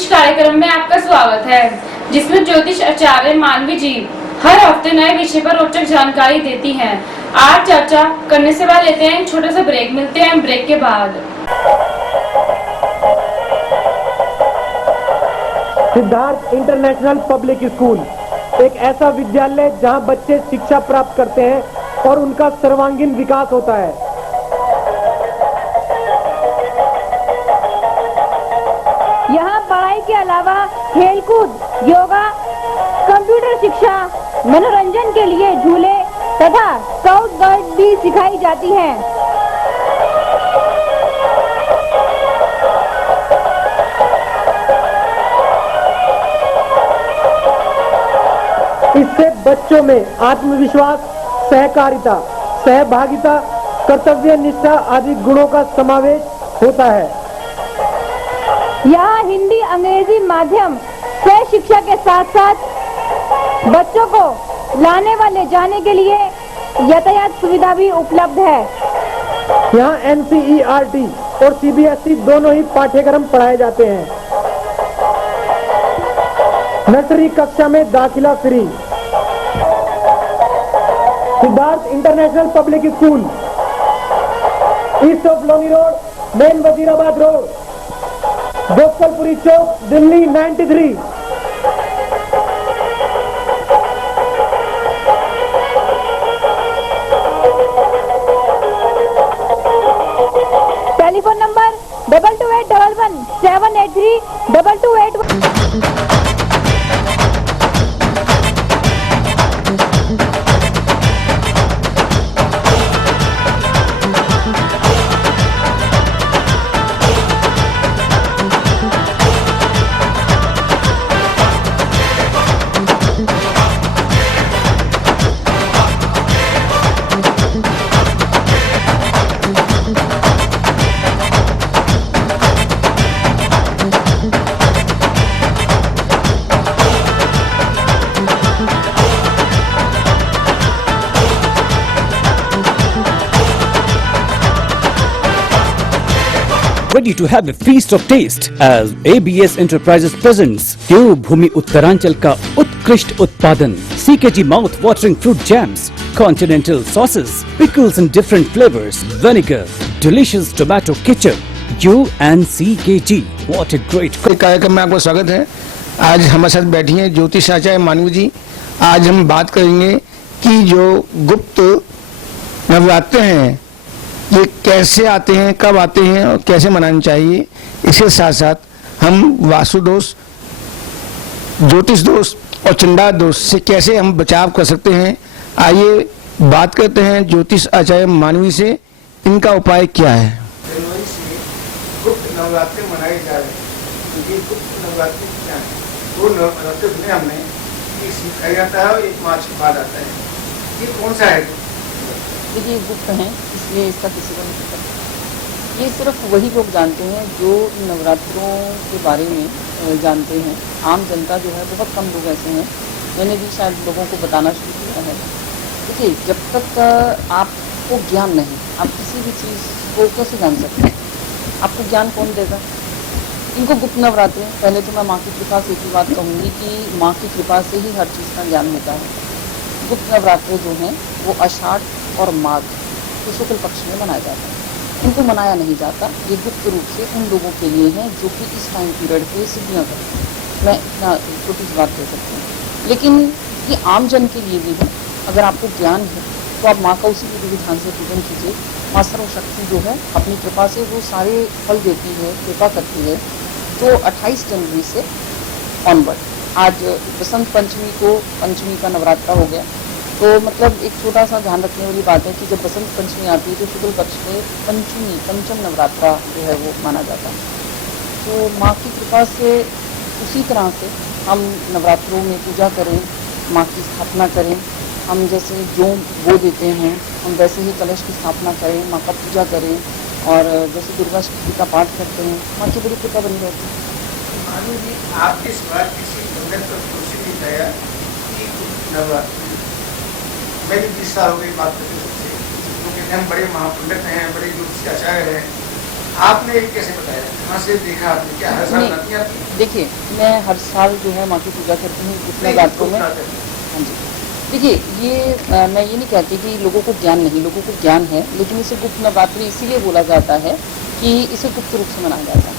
ज्योतिष कार्यक्रम में आपका स्वागत है, जिसमें ज्योतिष आचार्य मानवी जी हर हफ्ते नए विषय पर रोचक जानकारी देती हैं। आज चर्चा करने से पहले लेते हैं एक छोटा सा ब्रेक। मिलते हैं ब्रेक के बाद। सिद्धार्थ इंटरनेशनल पब्लिक स्कूल एक ऐसा विद्यालय जहां बच्चे शिक्षा प्राप्त करते हैं और उनका सर्वांगीण विकास होता है। यहाँ पढ़ाई के अलावा खेलकूद, योगा, कंप्यूटर शिक्षा, मनोरंजन के लिए झूले तथा स्काउट गाइड भी सिखाई जाती है। इससे बच्चों में आत्मविश्वास, सहकारिता, सहभागिता, कर्तव्य निष्ठा आदि गुणों का समावेश होता है। यहाँ हिंदी, अंग्रेजी माध्यम सह शिक्षा के साथ साथ बच्चों को लाने व ले जाने के लिए यातायात सुविधा भी उपलब्ध है। यहाँ NCERT और CBSE दोनों ही पाठ्यक्रम पढ़ाए जाते हैं। नर्सरी कक्षा में दाखिला free. Siddharth international public school, east of Loni road, main Wazirabad road, Gopalpuri Chowk, Delhi 93। Telephone number 2281 783 2281। Ready to have a feast of taste as ABS Enterprises presents देवभूमि उत्तरांचल का उत्कृष्ट उत्पादन CKG mouth watering fruit jams, continental sauces, pickles in different flavors, vinegar, delicious tomato ketchup, U and CKG. What a great कार्यक्रम में आपका स्वागत है। आज हमारे साथ बैठी हैं ज्योतिष आचार्य मानवी जी। आज हम बात करेंगे कि जो गुप्त नवरात्र हैं ये कैसे आते हैं, कब आते हैं और कैसे मनाने चाहिए। इसके साथ साथ हम वास्तु दोष, ज्योतिष दोष और चंडाल दोष से कैसे हम बचाव कर सकते हैं। आइए बात करते हैं ज्योतिष आचार्य मानवी से, इनका उपाय क्या है। जनवरी से गुप्त नवरात्रि मनाए जा रहे हैं। ये गुप्त नवरात्रि क्या है? वो नवरात्रि में हमने एक सिखाया जाता है और 1 मार्च के बाद आता है। ये कौन सा है? देखिए गुप्त हैं, इसलिए इसका किसी को नहीं पता। ये सिर्फ वही लोग जानते हैं जो नवरात्रों के बारे में जानते हैं। आम जनता जो है, बहुत कम लोग ऐसे हैं, मैंने भी शायद लोगों को बताना शुरू किया है। देखिए जब तक आपको ज्ञान नहीं, आप किसी भी चीज़ को कैसे जान सकते हैं? आपको ज्ञान कौन देगा? इनको गुप्त नवरात्रि, पहले तो मैं माँ की कृपा से एक ही बात कहूँगी कि माँ की कृपा से ही हर चीज़ का ज्ञान होता है। गुप्त नवरात्रि जो हैं वो आषाढ़ और माघ के शुक्ल पक्ष में मनाया जाता है। इनको मनाया नहीं जाता। ये गुप्त रूप से उन लोगों के लिए हैं जो कि इस टाइम पीरियड पे सिद्धियाँ करते हैं। मैं इतना छोटी सी बात कह सकती हूँ, लेकिन ये आम जन के लिए भी है। अगर आपको ज्ञान है तो आप माँ का उसी विधि विधान से पूजन कीजिए। माँ सर्वशक्ति जो है अपनी कृपा से वो सारे फल देती है, कृपा करती है। तो 28 जनवरी से ऑनवर्ड, आज बसंत पंचमी को, पंचमी का नवरात्रा हो गया, तो मतलब एक छोटा सा ध्यान रखने वाली बात है कि जब बसंत पंचमी आती है तो शुक्ल पक्ष में पंचमी, पंचम नवरात्रा जो है वो माना जाता है। तो माँ की कृपा से उसी तरह से हम नवरात्रों में पूजा करें, माँ की स्थापना करें। हम जैसे जो वो देते हैं हम वैसे ही कलश की स्थापना करें, माँ का पूजा करें, और जैसे दुर्गा शक्ति का पाठ करते हैं, माँ की बड़ी कृपा बनी रहती है। मानवी जी, आपके सवाल किसी पंडित को खुशी नहीं दिया कि नवरात्रि मैं भी 20 साल हो गई बात करते सबसे, क्योंकि हम बड़े महापंडित हैं, बड़े ज्योतिष आचार्य हैं। आपने ये कैसे बताया, कहाँ से देखा आपने, क्या हर साल नहीं, करती हैं आपकी? देखिए मैं हर साल जो है माँ की पूजा करती हूँ गुप्त नहीं, नवरात्रों में। गुप्त नवरात्र। हाँ जी, देखिए ये मैं ये नहीं कहती कि लोगों को ज्ञान नहीं, लोगों को ज्ञान है, लेकिन इसे गुप्त नवरात्रि इसीलिए बोला जाता है कि इसे गुप्त रूप से मनाया जाता है।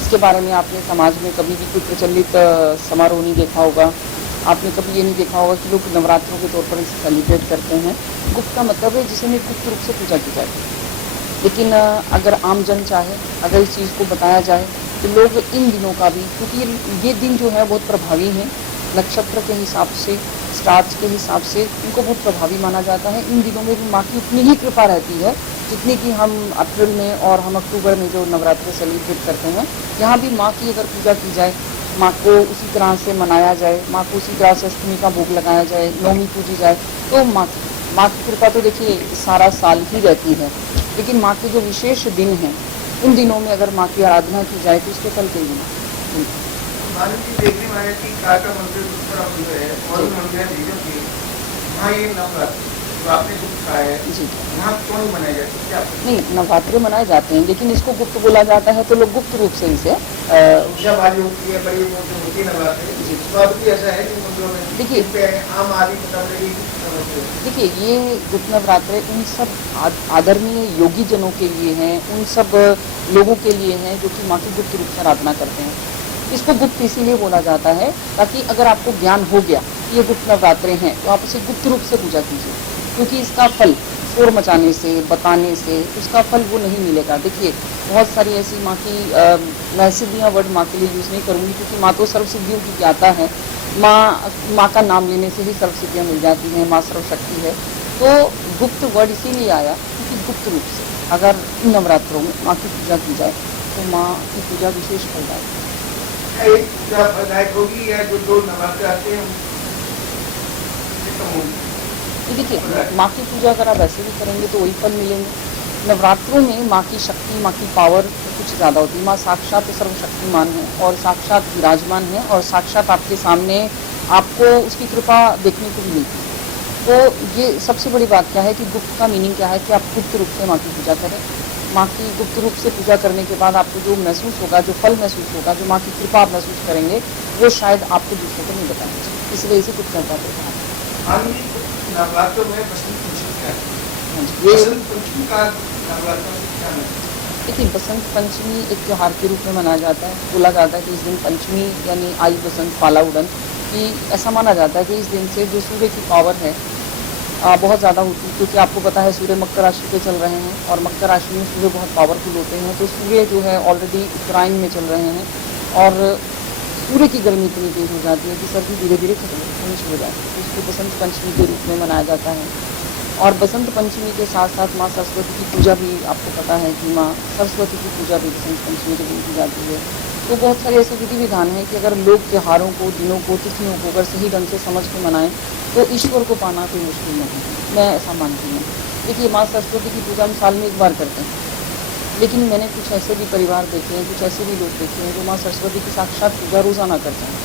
इसके बारे में आपने समाज में कभी भी कोई प्रचलित समारोह नहीं देखा होगा, आपने कभी ये नहीं देखा होगा कि लोग नवरात्रों के तौर पर इसे सेलिब्रेट करते हैं। गुप्त का मतलब है जिसमें गुप्त रूप से पूजा की जाए, लेकिन अगर आम जन चाहे, अगर इस चीज़ को बताया जाए तो लोग इन दिनों का भी, क्योंकि ये दिन जो है बहुत प्रभावी हैं, नक्षत्र के हिसाब से, स्टार्स के हिसाब से इनको बहुत प्रभावी माना जाता है। इन दिनों में भी माँ की उतनी ही कृपा रहती है जितनी कि हम अप्रैल में और हम अक्टूबर में जो नवरात्रि सेलिब्रेट करते हैं, यहाँ भी माँ की अगर पूजा की जाए, माँ को उसी तरह से मनाया जाए, माँ को उसी तरह से अष्टमी का भोग लगाया जाए, नवमी पूजी जाए, तो माँ की कृपा तो देखिए सारा साल ही रहती है। लेकिन माँ के जो विशेष दिन हैं, उन दिनों में अगर माँ की आराधना की जाए तो उसके फल कई गुना। मान लीजिए देखने में आया कि काका मंदिर दूसरा मंदिर है और भी मंदिर है बीजों की, वहाँ ये नवरात्र जो आपने गुप्त कहा है, जी, वहाँ क्यों नहीं मनाए जाते, क्या नहीं, नवरात्रि मनाए जाते हैं, लेकिन इसको गुप्त बोला जाता है तो लोग गुप्त रूप से इसे पूजाबाजी होती है, बड़ी होती है नवरात्रि, इस बात भी ऐसा है कि मंदिरों में देखिए, इन पे आम आदमी पता लगे समझते हैं। देखिए ये गुप्त नवरात्रि उन सब आदरणीय योगी जनों के लिए हैं, उन सब लोगों के लिए हैं जो कि माँ की गुप्त रूप से आराधना करते हैं। इसको गुप्त इसीलिए बोला जाता है ताकि अगर आपको ज्ञान हो गया कि ये गुप्त नवरात्रे हैं तो आप इसे गुप्त रूप से पूजा कीजिए, क्योंकि इसका फल शोर मचाने से, बताने से उसका फल वो नहीं मिलेगा। देखिए बहुत सारी ऐसी माँ की, मैं सिद्धियाँ वर्ड माँ के लिए यूज़ नहीं करूँगी क्योंकि माँ तो सर्व सिद्धियों की ज्ञाता है, माँ का नाम लेने से ही सर्व सिद्धियाँ मिल जाती हैं, माँ सर्वशक्ति है। तो गुप्त वर्ड इसीलिए आया क्योंकि गुप्त रूप से अगर इन नवरात्रों में माँ की पूजा की जाए तो माँ की पूजा विशेष फलदायक है। एक पूजा फलदायक होगी या जो दो नवरात्र आते हैं उससे कम होगी? देखिए माँ की पूजा अगर आप ऐसे भी करेंगे तो वही फल मिलेंगे। नवरात्रों में माँ की शक्ति, माँ की पावर कुछ ज़्यादा होती है। माँ साक्षात सर्वशक्तिमान है और साक्षात विराजमान है और साक्षात आपके सामने आपको उसकी कृपा देखने को भी मिलती है। तो ये सबसे बड़ी बात क्या है कि गुप्त का मीनिंग क्या है कि आप गुप्त रूप से माँ की पूजा करें। माँ की गुप्त रूप से पूजा करने के बाद आपको जो महसूस होगा, जो फल महसूस होगा, जो माँ की कृपा आप महसूस करेंगे, वो शायद आपको दूसरों को नहीं बताना चाहिए, इसलिए इसे गुप्त नवरात्र कहा जाता है। नवरात्रों में बसंत पंचमी क्या है? ये बसंत पंचमी का नवरात्रों में क्या है? देखिए बसंत पंचमी एक त्यौहार के रूप में मनाया जाता है। बोला जाता है कि इस दिन पंचमी यानी आई बसंत पाला उड़न, कि ऐसा माना जाता है कि इस दिन से जो सूर्य की पावर है बहुत ज़्यादा होती है, क्योंकि आपको पता है सूर्य मकर राशि पे चल रहे हैं और मकर राशि में सूर्य बहुत पावरफुल होते हैं। तो सूर्य जो है ऑलरेडी उत्तरायण में चल रहे हैं और सूर्य की गर्मी इतनी तेज हो जाती है कि सर्दी धीरे धीरे खत्म होनी शुरू हो जाती है। तो इसको बसंत पंचमी के रूप में मनाया जाता है। और बसंत पंचमी के साथ साथ माँ सरस्वती की पूजा भी आपको पता है कि माँ सरस्वती की पूजा भी बसंत पंचमी के दिन की जाती है। तो बहुत सारे ऐसे विधि विधान हैं कि अगर लोग त्योहारों को, दिनों को, तिथियों को अगर सही ढंग से समझ के मनाएं तो ईश्वर को पाना कोई मुश्किल नहीं है, मैं ऐसा मानती हूँ। देखिए माँ सरस्वती की पूजा हम साल में एक बार करते हैं, लेकिन मैंने कुछ ऐसे भी परिवार देखे हैं, कुछ ऐसे भी लोग देखे हैं जो माँ सरस्वती की साक्षात पूजा रोज़ाना करते हैं।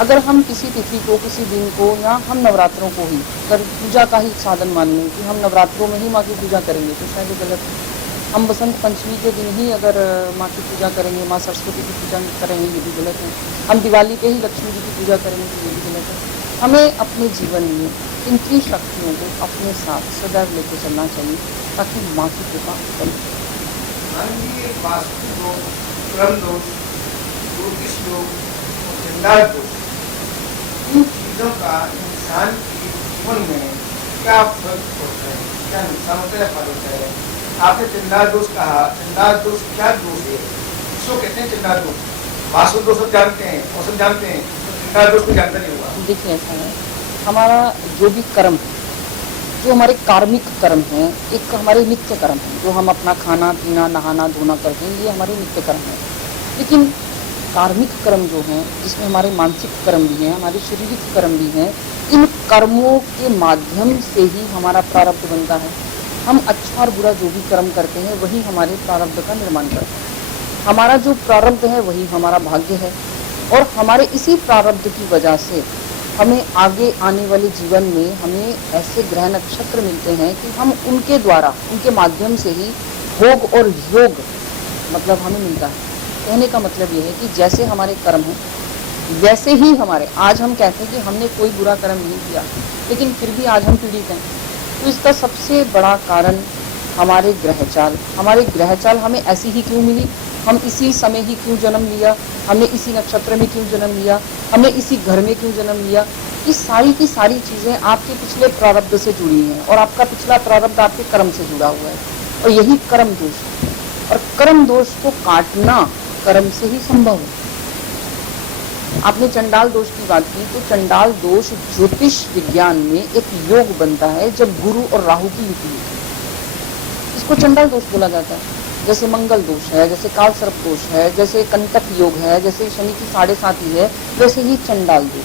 अगर हम किसी तिथि को, किसी दिन को या हम नवरात्रों को ही अगर पूजा का ही साधन मान लें कि हम नवरात्रों में ही माँ की पूजा करेंगे तो शायद गलत है। हम बसंत पंचमी के दिन ही अगर माँ की पूजा करेंगे, माँ सरस्वती की पूजा करेंगे, ये भी गलत है। हम दिवाली पे ही लक्ष्मी जी की पूजा करेंगे तो ये भी गलत है। हमें अपने जीवन में इन तीन शक्तियों को अपने साथ सदैव लेकर चलना चाहिए ताकि माँ की कृपा बने। वास्तु दोष, क्रम दोष, ज्योतिष दोष, चंडाल दोष, इन चीजों का इंसान के जीवन में क्या फर्क पड़ता है, क्या नुकसान होता है, फल होता है? आपने चंडाल दोष कहा, चंडाल दोष क्या दोष है, किसको कहते हैं चंडाल दोष? वास्तु दोष सब जानते हैं, वो सब जानते हैं, चंडाल दोष को जानता नहीं होगा। देखिए ऐसा है, हमारा जो भी कर्म है, जो हमारे कार्मिक कर्म हैं, एक हमारे नित्य कर्म हैं, जो हम अपना खाना पीना नहाना धोना करते हैं, ये हमारे नित्य कर्म हैं। लेकिन कार्मिक कर्म जो हैं, जिसमें हमारे मानसिक कर्म भी हैं, हमारे शारीरिक कर्म भी हैं, इन कर्मों के माध्यम से ही हमारा प्रारब्ध बनता है। हम अच्छा और बुरा जो भी कर्म करते हैं वही हमारे प्रारब्ध का निर्माण करते हैं। हमारा जो प्रारब्ध है वही हमारा भाग्य है और हमारे इसी प्रारब्ध की वजह से हमें आगे आने वाले जीवन में हमें ऐसे ग्रह नक्षत्र मिलते हैं कि हम उनके द्वारा, उनके माध्यम से ही भोग और योग मतलब हमें मिलता है। कहने का मतलब ये है कि जैसे हमारे कर्म हैं वैसे ही हमारे, आज हम कहते हैं कि हमने कोई बुरा कर्म नहीं किया लेकिन फिर भी आज हम पीड़ित हैं। तो इसका सबसे बड़ा कारण हमारे ग्रहचाल हमें ऐसी ही क्यों मिली, हम इसी समय ही क्यों जन्म लिया, हमने इसी नक्षत्र में क्यों जन्म लिया, हमने इसी घर में क्यों जन्म लिया। ये सारी की सारी चीज़ें आपके पिछले प्रारब्ध से जुड़ी हैं और आपका पिछला प्रारब्ध आपके कर्म से जुड़ा हुआ है और यही कर्म दोष है। और कर्म दोष को काटना कर्म से ही संभव है। आपने चंडाल दोष की बात की, तो चंडाल दोष ज्योतिष विज्ञान में एक योग बनता है जब गुरु और राहु की युति होती है, इसको चंडाल दोष बोला जाता है। जैसे मंगल दोष है, जैसे काल सर्प दोष है, जैसे कंटक योग है, जैसे शनि की 7.5 है, वैसे ही चंडाल दोष।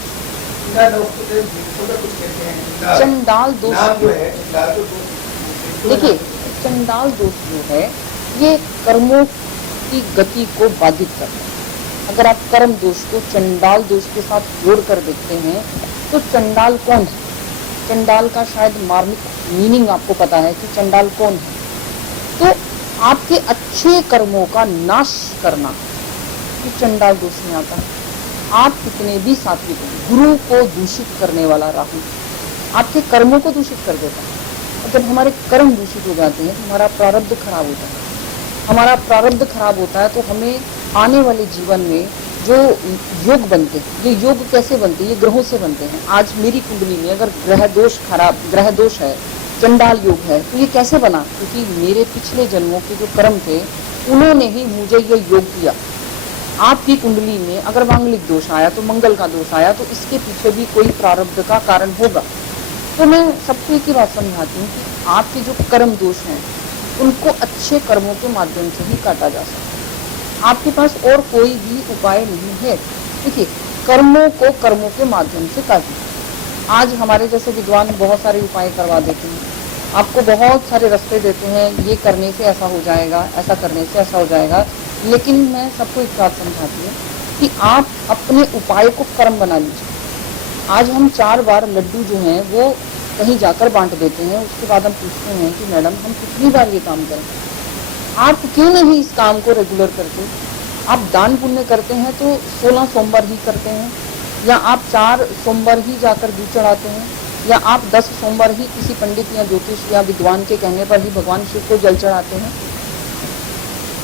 चंडाल दोष देखिए, चंडाल दोष जो है ये कर्मों की गति को बाधित करता है। अगर आप कर्म दोष को चंडाल दोष के साथ जोड़ कर देखते हैं तो चंडाल कौन है, चंडाल का शायद मार्मिक मीनिंग आपको पता है कि चंडाल कौन है। तो आपके अच्छे कर्मों का नाश करना ये चंडाल दोष में आता है। आप कितने भी सात्विक हो, गुरु को दूषित करने वाला राहु आपके कर्मों को दूषित कर देता है। और जब हमारे कर्म दूषित हो जाते हैं तो हमारा प्रारब्ध खराब होता है। हमारा प्रारब्ध खराब होता है तो हमें आने वाले जीवन में जो योग बनते हैं, ये योग कैसे बनते हैं, ये ग्रहों से बनते हैं। आज मेरी कुंडली में अगर ग्रह दोष है, चंडाल योग है, तो ये कैसे बना, क्योंकि मेरे पिछले जन्मों के जो कर्म थे उन्होंने ही मुझे ये योग दिया। आपकी कुंडली में अगर मांगलिक दोष आया तो मंगल का दोष आया तो इसके पीछे भी कोई प्रारब्ध का कारण होगा। तो मैं सबको एक ही बात समझाती हूँ कि आपके जो कर्म दोष हैं उनको अच्छे कर्मों के माध्यम से ही काटा जा सकता है। आपके पास और कोई भी उपाय नहीं है। देखिए, कर्मों को कर्मों के माध्यम से काटिए। आज हमारे जैसे विद्वान बहुत सारे उपाय करवा देते हैं, आपको बहुत सारे रास्ते देते हैं, ये करने से ऐसा हो जाएगा, ऐसा करने से ऐसा हो जाएगा। लेकिन मैं सबको एक बात समझाती हूँ कि आप अपने उपाय को कर्म बना लीजिए। आज हम 4 बार लड्डू जो हैं वो कहीं जाकर बांट देते हैं, उसके बाद हम पूछते हैं कि मैडम हम कितनी बार ये काम करें, आप क्यों नहीं इस काम को रेगुलर करते। आप दान पुण्य करते हैं तो 16 सोमवार ही करते हैं, या आप 4 सोमवार ही जाकर दूध चढ़ाते हैं, या आप 10 सोमवार ही किसी पंडित या ज्योतिष या विद्वान के कहने पर ही भगवान शिव को जल चढ़ाते हैं।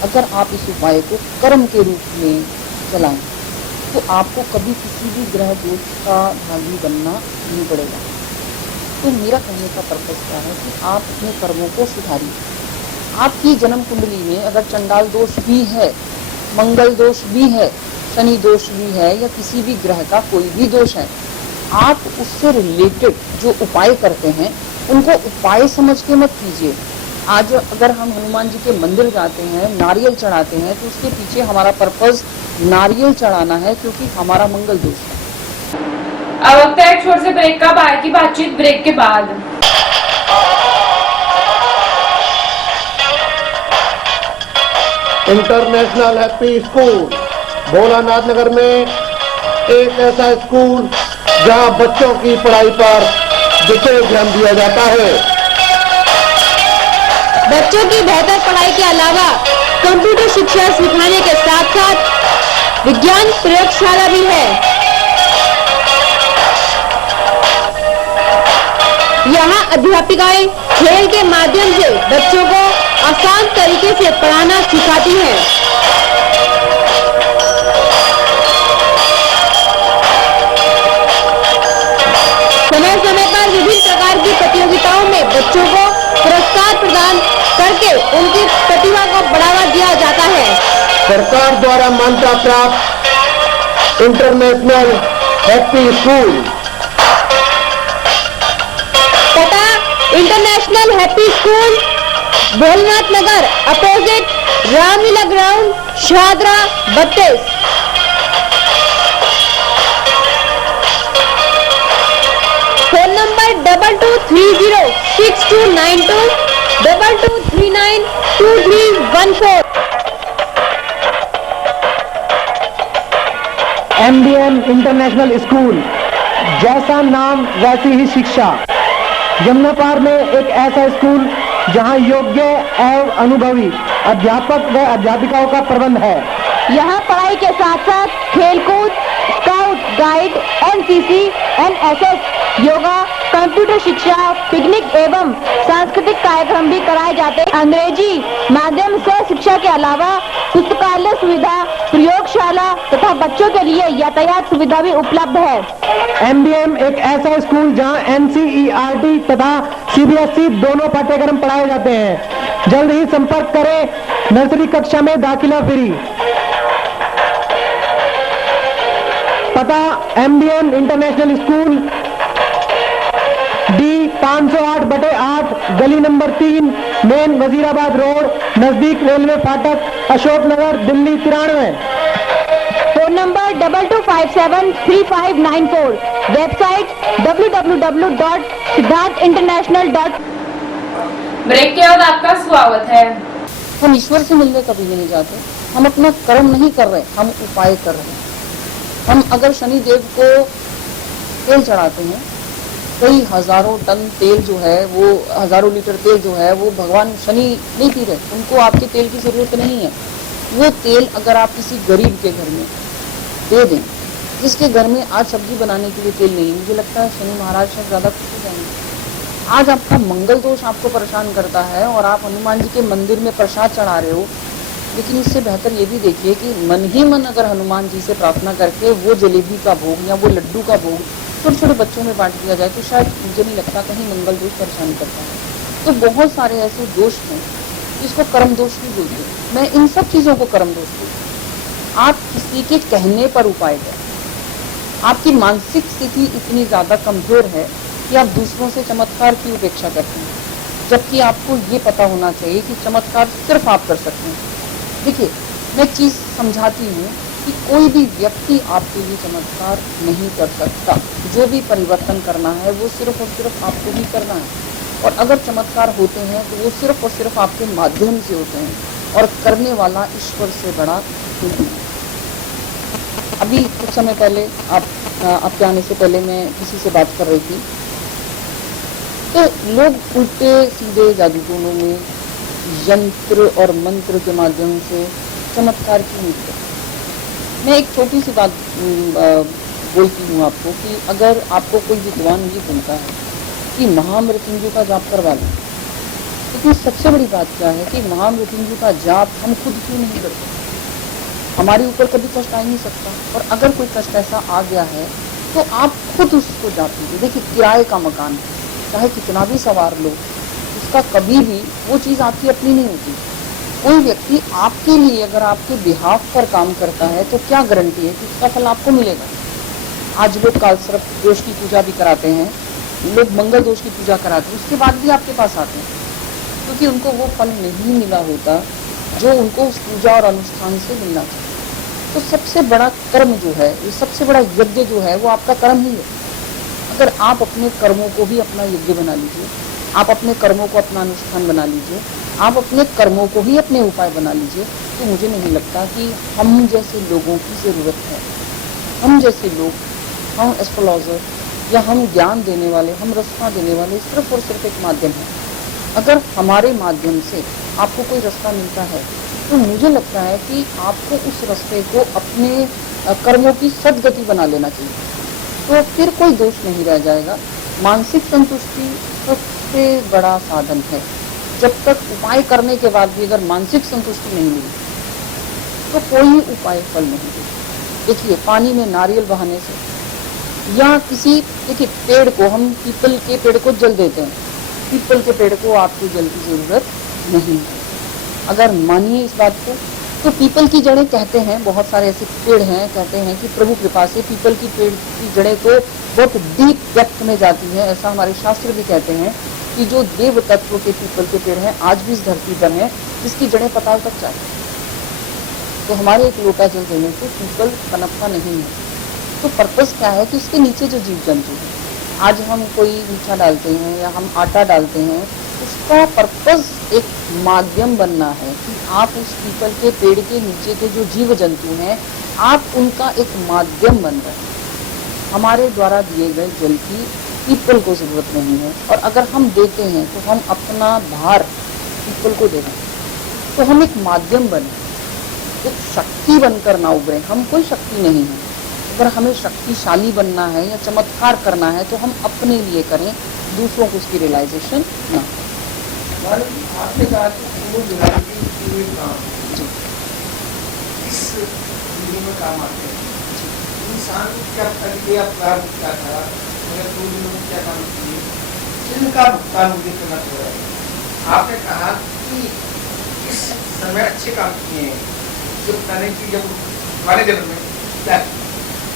अगर आप इस उपाय को कर्म के रूप में चलाएं तो आपको कभी किसी भी ग्रह दोष का भागी बनना नहीं पड़ेगा। तो मेरा कहने का पर्पस क्या है कि आप अपने कर्मों को सुधारिए। आपकी जन्म कुंडली में अगर चंडाल दोष भी है, मंगल दोष भी है, शनि दोष भी है, या किसी भी ग्रह का कोई भी दोष है, आप उससे रिलेटेड जो उपाय करते हैं उनको उपाय समझ के मत कीजिए। आज अगर हम हनुमान जी के मंदिर जाते हैं, नारियल चढ़ाते हैं, तो उसके पीछे हमारा पर्पस नारियल चढ़ाना है क्योंकि हमारा मंगल दोष है। अब वक्त है एक छोटे से ब्रेक का, बाहर की बातचीत ब्रेक के बाद। इंटरनेशनल हैप्पी स्कूल भोलानाथ नगर में एक ऐसा स्कूल जहां बच्चों की पढ़ाई पर विशेष ध्यान दिया जाता है। बच्चों की बेहतर पढ़ाई के अलावा कंप्यूटर शिक्षा सिखाने के साथ साथ विज्ञान प्रयोगशाला भी है। यहाँ अध्यापिकाएं खेल के माध्यम से बच्चों को आसान तरीके से पढ़ाना सिखाती हैं। समय समय पर विभिन्न प्रकार की प्रतियोगिताओं में बच्चों को पुरस्कार प्रदान करके उनकी प्रतिभा को बढ़ावा दिया जाता है। सरकार द्वारा मान्यता प्राप्त इंटरनेशनल हैप्पी स्कूल पता international happy school, Bholanath Nagar, opposite Ramlila ground, Shahdara 32। Phone number 22306292 22392314। MDN international school, जैसा नाम वैसी ही शिक्षा। यमुना पार में एक ऐसा स्कूल जहां योग्य एवं अनुभवी अध्यापक व अध्यापिकाओं का प्रबंध है। यहाँ पढ़ाई के साथ साथ खेलकूद, scout guide, NCC, NSS, yoga, computer शिक्षा, पिकनिक एवं सांस्कृतिक कार्यक्रम भी कराए जाते हैं। अंग्रेजी माध्यम से शिक्षा के अलावा पुस्तकालय सुविधा, प्रयोगशाला तथा बच्चों के लिए यातायात सुविधा भी उपलब्ध है। एमबीएम एक ऐसा स्कूल जहां एनसीईआरटी तथा सीबीएसई दोनों पाठ्यक्रम पढ़ाए जाते हैं। जल्द ही संपर्क करें। नर्सरी कक्षा में दाखिला फ्री। पता एमबीएम इंटरनेशनल स्कूल, डी 508/8, गली नंबर 3, मेन वजीराबाद रोड, नजदीक रेलवे फाटक, Ashok Nagar, Delhi 93। Phone number 22573594। Website www.siddharthinternational. Break के बाद आपका स्वागत है। हम ईश्वर से मिलने कभी भी नहीं जाते। हम अपना कर्म नहीं कर रहे, हम उपाय कर रहे हैं। हम अगर शनिदेव को तेल चढ़ाते हैं, कई हजारों टन तेल जो है वो, हजारों लीटर तेल जो है वो भगवान शनि नहीं पी रहे, उनको आपके तेल की जरूरत नहीं है। वो तेल अगर आप किसी गरीब के घर में दे दें, जिसके घर में आज सब्जी बनाने के लिए तेल नहीं है, मुझे लगता है शनि महाराज शायद ज्यादा खुश हो जाएंगे। आज आपका मंगल दोष आपको परेशान करता है और आप हनुमान जी के मंदिर में प्रसाद चढ़ा रहे हो, लेकिन इससे बेहतर ये भी देखिए कि मन ही मन अगर हनुमान जी से प्रार्थना करके वो जलेबी का भोग या वो लड्डू का भोग छोटे छोटे बच्चों में बांट दिया जाए, तो शायद मुझे नहीं लगता कहीं मंगल दोष परेशान करता है। तो बहुत सारे ऐसे दोष हैं जिसको कर्म दोष भी बोलते हैं। मैं इन सब चीजों को कर्म दोष बोलती हूँ। आप किसी के कहने पर उपाय करें। आपकी मानसिक स्थिति इतनी ज्यादा कमजोर है कि आप दूसरों से चमत्कार की उपेक्षा करते हैं, जबकि आपको ये पता होना चाहिए कि चमत्कार सिर्फ आप कर सकते हैं। देखिए, मैं एक चीज समझाती हूँ कि कोई भी व्यक्ति आपके लिए चमत्कार नहीं कर सकता। जो भी परिवर्तन करना है वो सिर्फ और सिर्फ आपको ही करना है, और अगर चमत्कार होते हैं तो वो सिर्फ और सिर्फ आपके माध्यम से होते हैं, और करने वाला ईश्वर से बड़ा कोई नहीं। अभी कुछ समय पहले आपके आने से पहले मैं किसी से बात कर रही थी, तो लोग उल्टे सीधे जादूटोनों में यंत्र और मंत्र के माध्यम से चमत्कार की उम्मीद करते हैं। मैं एक छोटी सी बात बोलती हूँ आपको कि अगर आपको कोई विद्वान ये बोलता है कि महामृत्युंजय का जाप करवा लें, लेकिन सबसे बड़ी बात क्या है कि महामृत्युंजय का जाप हम खुद क्यों नहीं करते? हमारे ऊपर कभी कष्ट आ ही नहीं सकता, और अगर कोई कष्ट ऐसा आ गया है तो आप खुद उसको जाप लीजिए। देखिए, किराए का मकान चाहे कितना भी सवार लो, उसका कभी भी वो चीज़ आपकी अपनी नहीं होती। कोई व्यक्ति आपके लिए अगर आपके बिहाफ पर काम करता है तो क्या गारंटी है कि उसका फल आपको मिलेगा? आज लोग कालसर्प दोष की पूजा भी कराते हैं, लोग मंगल दोष की पूजा कराते हैं, उसके बाद भी आपके पास आते हैं क्योंकि उनको वो फल नहीं मिला होता जो उनको उस पूजा और अनुष्ठान से मिलना चाहिए। तो सबसे बड़ा कर्म जो है, ये सबसे बड़ा यज्ञ जो है वो आपका कर्म ही है। अगर आप अपने कर्मों को भी अपना यज्ञ बना लीजिए, आप अपने कर्मों को अपना अनुष्ठान बना लीजिए, आप अपने कर्मों को ही अपने उपाय बना लीजिए, तो मुझे नहीं लगता कि हम जैसे लोगों की ज़रूरत है। हम जैसे लोग, हम एस्ट्रोलॉजर या हम ज्ञान देने वाले, हम रास्ता देने वाले सिर्फ और सिर्फ एक माध्यम है। अगर हमारे माध्यम से आपको कोई रास्ता मिलता है तो मुझे लगता है कि आपको उस रास्ते को अपने कर्मों की सदगति बना लेना चाहिए, तो फिर कोई दोष नहीं रह जाएगा। मानसिक संतुष्टि सबसे बड़ा साधन है। जब तक उपाय करने के बाद भी अगर मानसिक संतुष्टि नहीं मिली तो कोई उपाय फल नहीं देगा। देखिए, पानी में नारियल बहाने से या किसी, देखिए पेड़ को, हम पीपल के पेड़ को जल देते हैं, पीपल के पेड़ को आपको जल की जरूरत नहीं है। अगर मानिए इस बात को, तो पीपल की जड़ें, कहते हैं बहुत सारे ऐसे पेड़ हैं, कहते हैं कि प्रभु कृपा से पीपल की पेड़ की जड़ें तो बहुत डीप डेप्थ में जाती हैं। ऐसा हमारे शास्त्र भी कहते हैं कि जो देव तत्व के पीपल के पेड़ हैं आज भी इस धरती पर हैं, जिसकी जड़ें पाताल तक जाती हैं। तो हमारे एक लोटा जल देने से पीपल पनपता नहीं है। तो पर्पस क्या है कि उसके नीचे जो जीव जंतु है, आज हम कोई मीठा डालते हैं या हम आटा डालते हैं, उसका पर्पस एक माध्यम बनना है कि आप उस पीपल के पेड़ के नीचे के जो जीव जंतु हैं, आप उनका एक माध्यम बन रहे हैं। हमारे द्वारा दिए गए जल की पीपल को जरूरत नहीं है, और अगर हम देते हैं तो हम अपना भार पीपल को दे रहे हैं। तो हम एक माध्यम बने, एक शक्ति बनकर ना उभरे। हम कोई शक्ति नहीं है। अगर हमें शक्तिशाली बनना है या चमत्कार करना है तो हम अपने लिए करें, दूसरों को उसकी रियलाइजेशन ना हो। आपने कहा कि पूर्ण विरागी पूरे काम इस जिंदगी में काम आते हैं। इंसान क्या प्रक्रिया प्रारंभ क्या था, मेरे पूर्व में क्या काम किए, जिनका भुगतान मुझे करना पड़ रहा है। आपने कहा कि इस समय अच्छे काम किए हैं, जो बताने की जब हमारे जन्म में क्या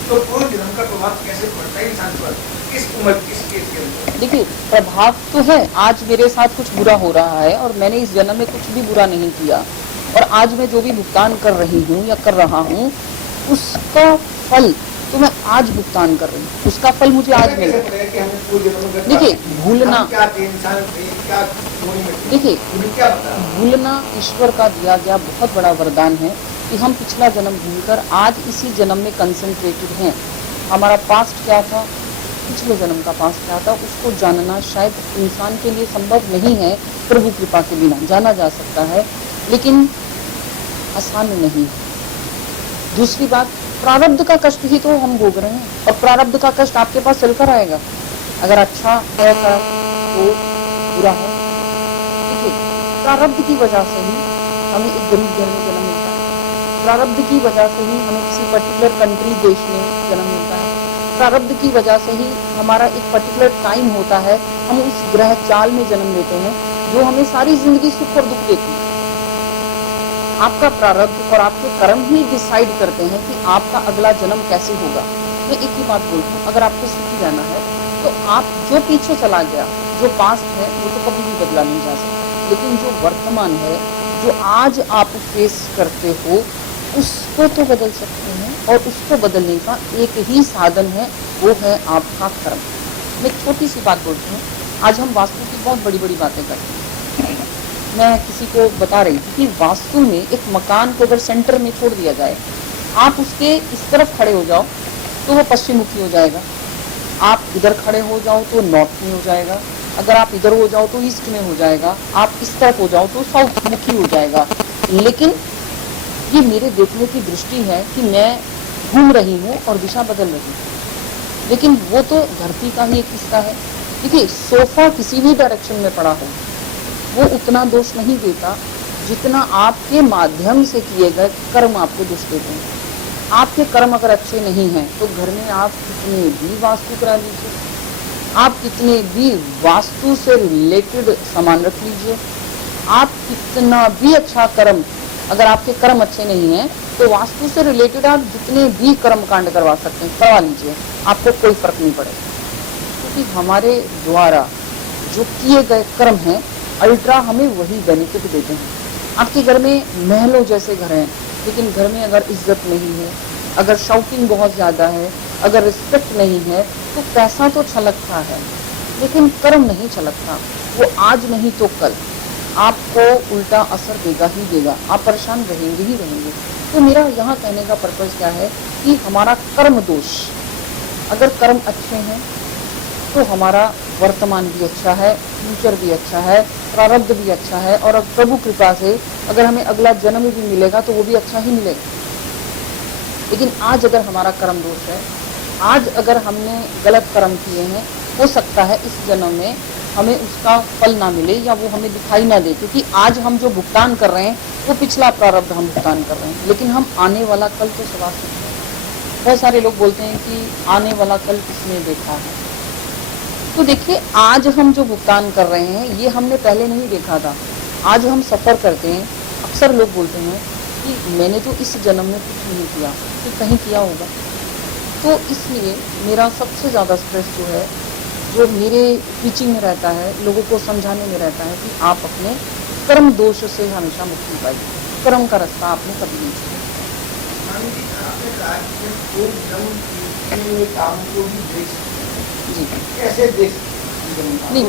तो पूर्व जन्म का प्रभाव कैसे पड़ता है इंसान पर, किस उम्र किस केस के अंदर? देखिए, प्रभाव तो है। आज मेरे साथ कुछ बुरा हो रहा है और मैंने इस जन्म में कुछ भी बुरा नहीं किया, और आज मैं जो भी भुगतान कर रही हूँ या कर रहा हूँ उसका फल तो मैं आज भुगतान कर रही हूँ, उसका फल मुझे आज मिल रहा है। देखिए, भूलना, देखिए, भूलना ईश्वर का दिया गया बहुत बड़ा वरदान है कि हम पिछला जन्म भूलकर आज इसी जन्म में कंसंट्रेटेड हैं। हमारा पास्ट क्या था, पिछले जन्म का पास्ट क्या था, उसको जानना शायद इंसान के लिए संभव नहीं है। प्रभु कृपा के बिना जाना जा सकता है, लेकिन आसान नहीं है। दूसरी बात, प्रारब्ध का कष्ट ही तो हम भोग रहे हैं, और प्रारब्ध का कष्ट आपके पास चलकर आएगा। अगर अच्छा है कर्म तो बुरा है। देखिए, प्रारब्ध की वजह से ही हमें एक गरीब घर में जन्म मिलता है, प्रारब्ध की वजह से ही हमें किसी पर्टिकुलर कंट्री देश में जन्म मिलता है, प्रारब्ध की वजह से ही हमारा एक पर्टिकुलर टाइम होता है, हम उस ग्रह चाल में जन्म लेते हैं जो हमें सारी जिंदगी सुख और दुख देती है। आपका प्रारब्ध और आपके कर्म ही डिसाइड करते हैं कि आपका अगला जन्म कैसे होगा। मैं एक ही बात बोलती हूँ, अगर आपको सुखी रहना है तो आप जो पीछे चला गया, जो पास्ट है, वो तो कभी भी बदला नहीं जा सकता, लेकिन जो वर्तमान है, जो आज आप फेस करते हो, उसको तो बदल सकते हैं, और उसको बदलने का एक ही साधन है, वो है आपका कर्म। मैं एक छोटी सी बात बोलती हूँ। आज हम वास्तु की बहुत बड़ी बड़ी बातें करते हैं। मैं किसी को बता रही थी कि वास्तु में एक मकान को अगर सेंटर में छोड़ दिया जाए, आप उसके इस तरफ खड़े हो जाओ तो वो पश्चिम मुखी हो जाएगा, आप इधर खड़े हो जाओ तो नॉर्थ में हो जाएगा, अगर आप इधर हो जाओ तो ईस्ट में हो जाएगा, आप इस तरफ हो जाओ तो साउथ मुखी हो जाएगा। लेकिन ये मेरे देखने की दृष्टि है कि मैं घूम रही हूँ और दिशा बदल रही हूँ, लेकिन वो तो धरती का ही एक हिस्सा है। देखिए, सोफा किसी भी डायरेक्शन में पड़ा हो वो उतना दोष नहीं देता जितना आपके माध्यम से किए गए कर्म आपको दोष देते हैं। आपके कर्म अगर अच्छे नहीं हैं तो घर में आप कितने भी वास्तु करा लीजिए, आप कितने भी वास्तु से रिलेटेड सामान रख लीजिए, आप कितना भी अच्छा कर्म, अगर आपके कर्म अच्छे नहीं हैं तो वास्तु से रिलेटेड आप जितने भी कर्म कांड करवा सकते हैं करवा लीजिए, आपको कोई फर्क नहीं पड़ेगा। क्योंकि हमारे द्वारा जो किए गए कर्म हैं अल्ट्रा हमें वही बेनिफिट देते हैं। आपके घर में महलों जैसे घर हैं, लेकिन घर में अगर इज्जत नहीं है, अगर शाउटिंग बहुत ज़्यादा है, अगर रिस्पेक्ट नहीं है, तो पैसा तो छलकता है लेकिन कर्म नहीं छलकता। वो आज नहीं तो कल आपको उल्टा असर देगा ही देगा, आप परेशान रहेंगे ही रहेंगे। तो मेरा यहाँ कहने का पर्पज़ क्या है कि हमारा कर्म दोष, अगर कर्म अच्छे हैं तो हमारा वर्तमान भी अच्छा है, फ्यूचर भी अच्छा है, प्रारब्ध भी अच्छा है, और अब प्रभु कृपा से अगर हमें अगला जन्म भी मिलेगा तो वो भी अच्छा ही मिलेगा। लेकिन आज अगर हमारा कर्म दोष है, आज अगर हमने गलत कर्म किए हैं, हो सकता है इस जन्म में हमें उसका फल ना मिले या वो हमें दिखाई ना दे, क्योंकि आज हम जो भुगतान कर रहे हैं वो पिछला प्रारब्ध हम भुगतान कर रहे हैं, लेकिन हम आने वाला कल तो सवाल सकते हैं। बहुत सारे लोग बोलते हैं कि आने वाला कल किसने देखा है। तो देखिए, आज हम जो भुगतान कर रहे हैं ये हमने पहले नहीं देखा था, आज हम सफ़र करते हैं। अक्सर लोग बोलते हैं कि मैंने तो इस जन्म में कुछ नहीं किया, तो कहीं किया होगा। तो इसलिए मेरा सबसे ज़्यादा स्ट्रेस जो है, जो मेरे टीचिंग में रहता है, लोगों को समझाने में रहता है कि आप अपने कर्म दोष से हमेशा मुक्ति पाइए, कर्म का रास्ता आपने कभी नहीं छोड़ा। जी कैसे देख नहीं,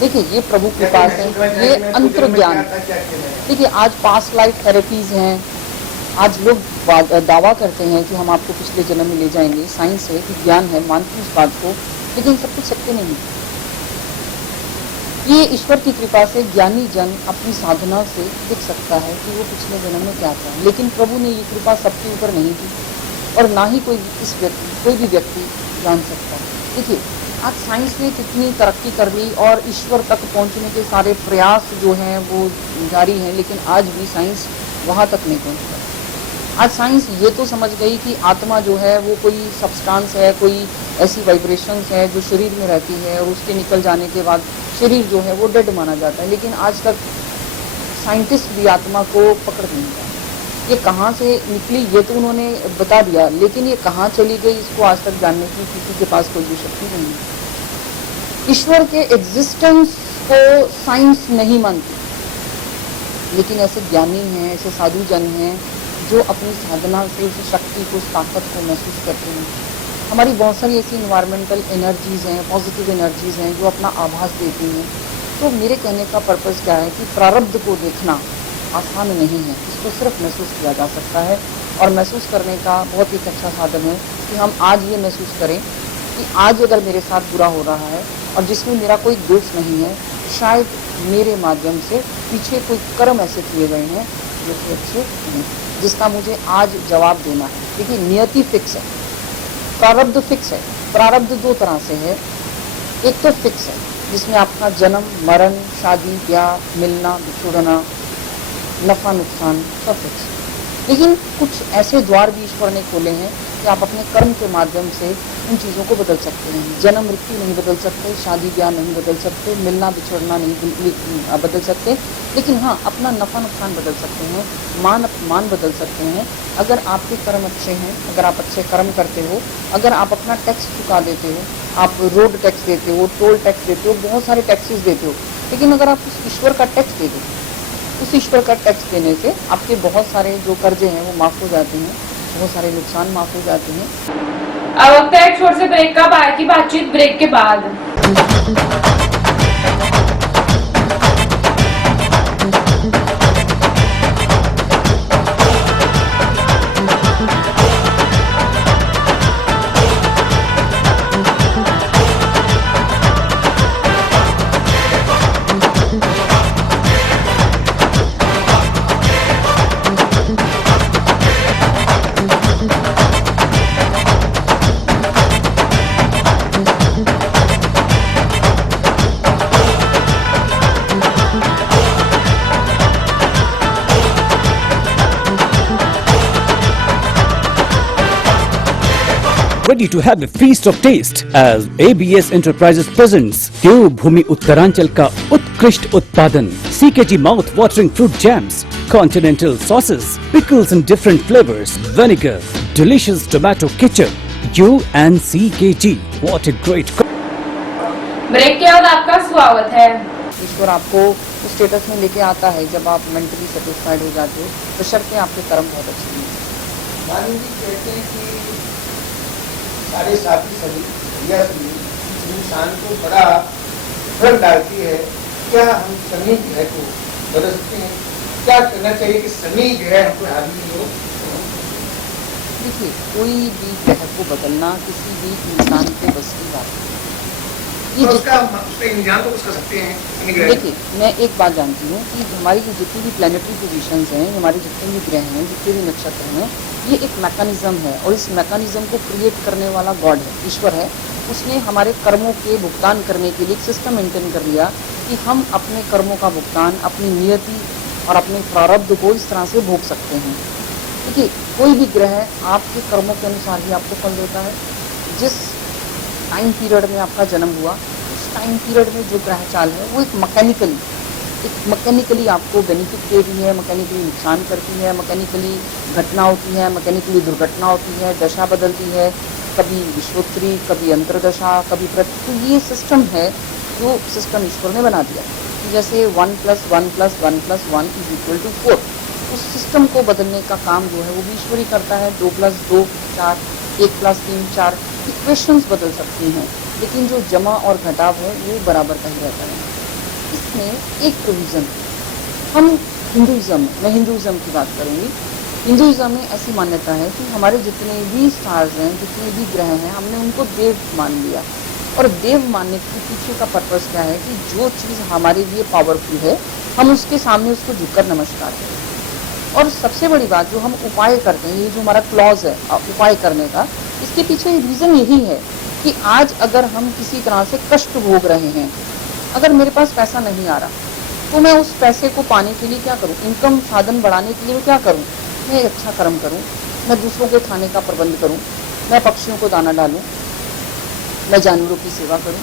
देखिए, ये प्रभु के पास है, ये अंतर ज्ञान। देखिए, आज पास्ट लाइफ थेरेपीज हैं, आज लोग दावा करते हैं कि हम आपको पिछले जन्म में ले जाएंगे, साइंस है, विज्ञान है, मानती हूँ इस बात को, लेकिन सब कुछ सत्य नहीं। ये ईश्वर की कृपा से ज्ञानी जन अपनी साधना से दिख सकता है कि वो पिछले जन्म में क्या था, लेकिन प्रभु ने ये कृपा सबके ऊपर नहीं दी और ना ही कोई भी व्यक्ति जान सकता है। देखिए, आज साइंस ने कितनी तरक्की कर ली और ईश्वर तक पहुंचने के सारे प्रयास जो हैं वो जारी हैं, लेकिन आज भी साइंस वहाँ तक नहीं पहुँच पाई। आज साइंस ये तो समझ गई कि आत्मा जो है वो कोई सब्सटेंस है, कोई ऐसी वाइब्रेशंस है जो शरीर में रहती है और उसके निकल जाने के बाद शरीर जो है वो डेड माना जाता है, लेकिन आज तक साइंटिस्ट भी आत्मा को पकड़ नहीं पाए। ये कहाँ से निकली ये तो उन्होंने बता दिया, लेकिन ये कहाँ चली गई इसको आज तक जानने की किसी के पास कोई भी शक्ति नहीं है। ईश्वर के एग्जिस्टेंस को साइंस नहीं मानती, लेकिन ऐसे ज्ञानी हैं, ऐसे साधु जन हैं जो अपनी साधना से उस शक्ति को, उस ताकत को महसूस करते हैं। हमारी बहुत सारी ऐसी इन्वायरमेंटल एनर्जीज़ हैं, पॉजिटिव एनर्जीज़ हैं जो अपना आभास देती हैं। तो मेरे कहने का पर्पज़ क्या है कि प्रारब्ध को देखना आसान नहीं है, इसको सिर्फ महसूस किया जा सकता है और महसूस करने का बहुत ही अच्छा साधन है कि हम आज ये महसूस करें कि आज अगर मेरे साथ बुरा हो रहा है और जिसमें मेरा कोई दोष नहीं है, शायद मेरे माध्यम से पीछे कोई कर्म ऐसे किए गए हैं जो कि अच्छे नहीं, जिसका मुझे आज जवाब देना है। देखिए, नियति फिक्स है, प्रारब्ध फिक्स है। प्रारब्ध दो तरह से है, एक तो फिक्स है जिसमें आपका जन्म, मरण, शादी, ब्याह, मिलना, बिछुड़ना, नफा नुकसान सब फिक्स। लेकिन कुछ ऐसे द्वार भी ईश्वर ने खोले हैं कि आप अपने कर्म के माध्यम से उन चीज़ों को बदल सकते हैं। जन्म मृत्यु नहीं बदल सकते, शादी ब्याह नहीं बदल सकते, मिलना बिछड़ना नहीं बदल सकते, लेकिन हाँ, अपना नफा नुकसान बदल सकते हैं, मान अपमान बदल सकते हैं। अगर आपके कर्म अच्छे हैं, अगर आप अच्छे कर्म करते हो, अगर आप अपना टैक्स चुका देते हो, आप रोड टैक्स देते हो, टोल टैक्स देते हो, बहुत सारे टैक्सेस देते हो, लेकिन अगर आप उस ईश्वर का टैक्स दे दो, उस ईश्वर का टैक्स देने से आपके बहुत सारे जो कर्जे हैं वो माफ़ हो जाते हैं, बहुत सारे नुकसान माफ़ हो जाते हैं। अब वक्त है एक छोटे से ब्रेक का, बाकी बातचीत ब्रेक के बाद। Ready to have a feast of taste as ABS Enterprises presents देवभूमि उत्तरांचल का उत्कृष्ट उत्पादन CKG mouth watering fruit jams, continental sauces, pickles in different flavors, vinegar, delicious tomato ketchup, U and CKG. What a great break के बाद आपका स्वागत है। ईश्वर आपको उस स्टेटस में लेके आता है जब आप मेंटली सेटिस्फाइड हो जाते हो, बशर्ते आपके कर्म बहुत अच्छे हैं। गांधी जी कहते हैं कि सारे साथी सभी भैया सभी इंसान को बड़ा फर्क डालती है। क्या हम शनि ग्रह को बदल सकते हैं? क्या करना चाहिए कि शनि ग्रह हमको हावी हो? देखिए, कोई भी ग्रह को बदलना किसी भी इंसान के बस की बात नहीं। तो उसका इंजाम तो कुछ कर सकते हैं शनि ग्रह। देखिए, मैं एक बात जानती हूँ कि हमारी जितनी भी प्लानिटरी पोजीशंस हैं, हमारे जितने भी ग्रह हैं, जितने भी नक्षत्र हैं, ये एक मैकेनिज्म है और इस मैकेनिज्म को क्रिएट करने वाला गॉड है, ईश्वर है। उसने हमारे कर्मों के भुगतान करने के लिए एक सिस्टम मेंटेन कर लिया कि हम अपने कर्मों का भुगतान, अपनी नियति और अपने प्रारब्ध को इस तरह से भोग सकते हैं। देखिए, कोई भी ग्रह आपके कर्मों के अनुसार ही आपको फल देता है। जिस टाइम पीरियड में आपका जन्म हुआ, उस टाइम पीरियड में जो ग्रह चाल है वो एक मैकेनिकली आपको बेनिफिट दे रही है, मैकेनिकली नुकसान करती है, मैकेनिकली घटना होती है, मैकेनिकली दुर्घटना होती है, दशा बदलती है, कभी विश्वोत्तरी, कभी अंतरदशा, कभी तो ये सिस्टम है जो सिस्टम ईश्वर ने बना दिया। जैसे 1 + 1 + 1 + 1 = 4, उस सिस्टम को बदलने का काम जो है वो भी ईश्वर ही करता है। 2 + 2 = 4, 1 + 3 = 4, इक्वेशंस बदल सकती हैं, लेकिन जो जमा और घटाव है वो बराबर का ही रहता है। इसमें एक प्रोविज़न, हम मैं हिंदुज़म की बात करूँगी। हिंदुज़म में ऐसी मान्यता है कि हमारे जितने भी स्टार्स हैं, जितने भी ग्रह हैं, हमने उनको देव मान लिया। और देव मानने के पीछे का पर्पस क्या है कि जो चीज़ हमारे लिए पावरफुल है हम उसके सामने उसको झुककर नमस्कार करें। और सबसे बड़ी बात जो हम उपाय करते हैं, ये जो हमारा क्लॉज है उपाय करने का, इसके पीछे रीज़न यही है कि आज अगर हम किसी तरह से कष्ट भोग रहे हैं, अगर मेरे पास पैसा नहीं आ रहा तो मैं उस पैसे को पाने के लिए क्या करूं, इनकम साधन बढ़ाने के लिए मैं क्या करूं, मैं एक अच्छा कर्म करूं, मैं दूसरों के खाने का प्रबंध करूं, मैं पक्षियों को दाना डालूं, मैं जानवरों की सेवा करूं।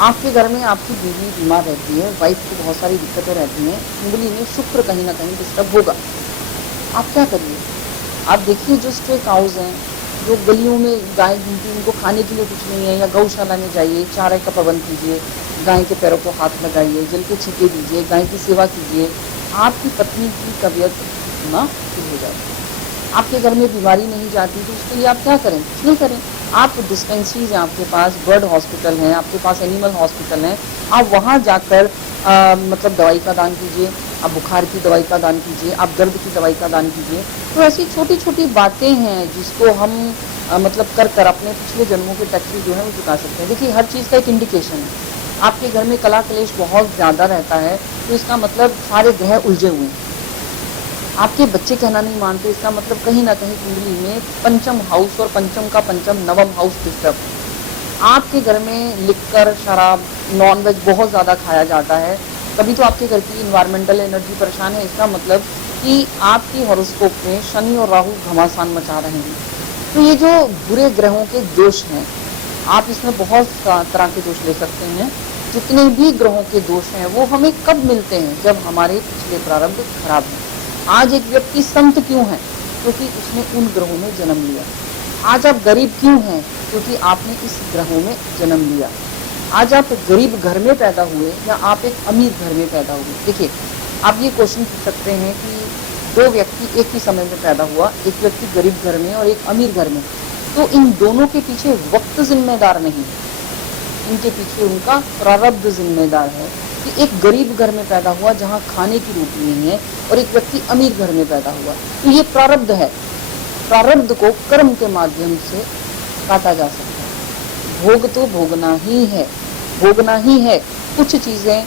आपके घर में आपकी बीवी बीमार रहती है, वाइफ को बहुत सारी दिक्कतें रहती हैं, कुंडली में शुक्र कहीं ना कहीं डिस्टर्ब होगा, आप क्या करिए, आप देखिए जो स्ट्रे काउज हैं, जो गलियों में गाय घूमती हैं, उनको खाने के लिए कुछ नहीं है, या गौशाला में जाइए, चारे का प्रबंध कीजिए, गाय के पैरों को हाथ लगाइए, जल के छींटे दीजिए, गाय की सेवा कीजिए, आपकी पत्नी की तबीयत ना ठीक हो जाएगी। आपके घर में बीमारी नहीं जाती तो उसके लिए आप क्या करें, कुछ नहीं करें, आप डिस्पेंसरीज हैं आपके पास, बर्ड हॉस्पिटल हैं आपके पास, एनिमल हॉस्पिटल हैं, आप वहाँ जाकर मतलब दवाई का दान कीजिए, आप बुखार की दवाई का दान कीजिए, आप दर्द की दवाई का दान कीजिए। तो ऐसी छोटी छोटी बातें हैं जिसको हम मतलब कर अपने पिछले जन्मों के टैक्सेस जो है वो चुका सकते हैं। देखिए हर चीज़ का एक इंडिकेशन है, आपके घर में कला कलेश बहुत ज़्यादा रहता है तो इसका मतलब सारे ग्रह उलझे हुए हैं, आपके बच्चे कहना नहीं मानते, इसका मतलब कहीं ना कहीं कुंडली में पंचम हाउस और पंचम का पंचम नवम हाउस डिस्टर्ब। आपके घर में लिक्कर, शराब, नॉनवेज बहुत ज़्यादा खाया जाता है, कभी तो आपके घर की इन्वायरमेंटल एनर्जी परेशान है, इसका मतलब कि आपकी हॉरोस्कोप में शनि और राहु घमासान मचा रहे हैं। तो ये जो बुरे ग्रहों के दोष हैं, आप इसमें बहुत तरह के दोष ले सकते हैं। जितने भी ग्रहों के दोष हैं वो हमें कब मिलते हैं, जब हमारे पिछले प्रारब्ध खराब हैं। आज एक व्यक्ति संत क्यों है, क्योंकि उसने उन ग्रहों में जन्म लिया। आज आप गरीब क्यों हैं, क्योंकि आपने इस ग्रहों में जन्म लिया। आज आप गरीब घर में पैदा हुए या आप एक अमीर घर में पैदा हुए। देखिए आप ये क्वेश्चन पूछ सकते हैं कि दो व्यक्ति एक ही समय में पैदा हुआ, एक व्यक्ति गरीब घर में और एक अमीर घर में, तो इन दोनों के पीछे वक्त जिम्मेदार नहीं, इनके पीछे उनका प्रारब्ध जिम्मेदार है कि एक गरीब घर में पैदा हुआ जहाँ खाने की रोटी नहीं है और एक व्यक्ति अमीर घर में पैदा हुआ, तो ये प्रारब्ध है। प्रारब्ध को कर्म के माध्यम से काटा जा सकता है। भोग तो भोगना ही है, भोगना ही है। कुछ चीज़ें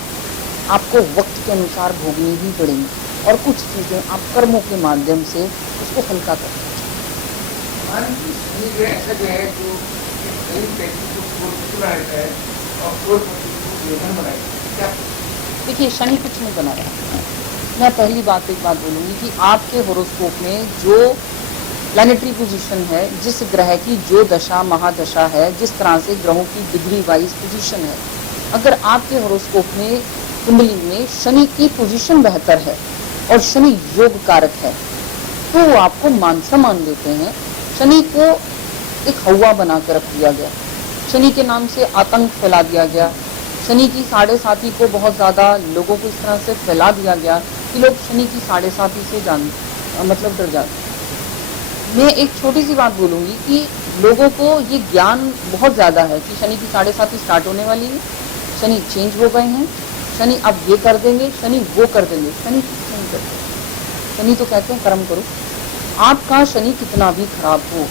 आपको वक्त के अनुसार भोगनी ही पड़ेंगी और कुछ चीज़ें आप कर्मों के माध्यम से उसको हल्का कर सकते हैं। ऐसा जो है जो गरीब व्यक्ति को पूरा रहता है और पूर्ण को जीवन बनाएगा, क्या देखिए शनि कुछ नहीं बना रहा। मैं पहली बात एक बात बोलूँगी कि आपके होरोस्कोप में जो प्लैनेटरी पोजीशन है, जिस ग्रह की जो दशा महादशा है, जिस तरह से ग्रहों की डिग्री वाइज पोजीशन है, अगर आपके होरोस्कोप में कुंडली में शनि की पोजीशन बेहतर है और शनि योग कारक है तो वो आपको मान सम्मान देते हैं। शनि को एक हवा बनाकर रख दिया गया, शनि के नाम से आतंक फैला दिया गया, शनि की 7.5 को बहुत ज़्यादा लोगों को इस तरह से फैला दिया गया कि लोग शनि की 7.5 से मतलब डर जाते। मैं एक छोटी सी बात बोलूँगी कि लोगों को ये ज्ञान बहुत ज़्यादा है कि शनि की 7.5 स्टार्ट होने वाली है, शनि चेंज हो गए हैं, शनि अब ये कर देंगे, शनि वो कर देंगे। शनि कुछ नहीं करते, शनि तो कहते हैं कर्म करो। आपका शनि कितना भी खराब हो,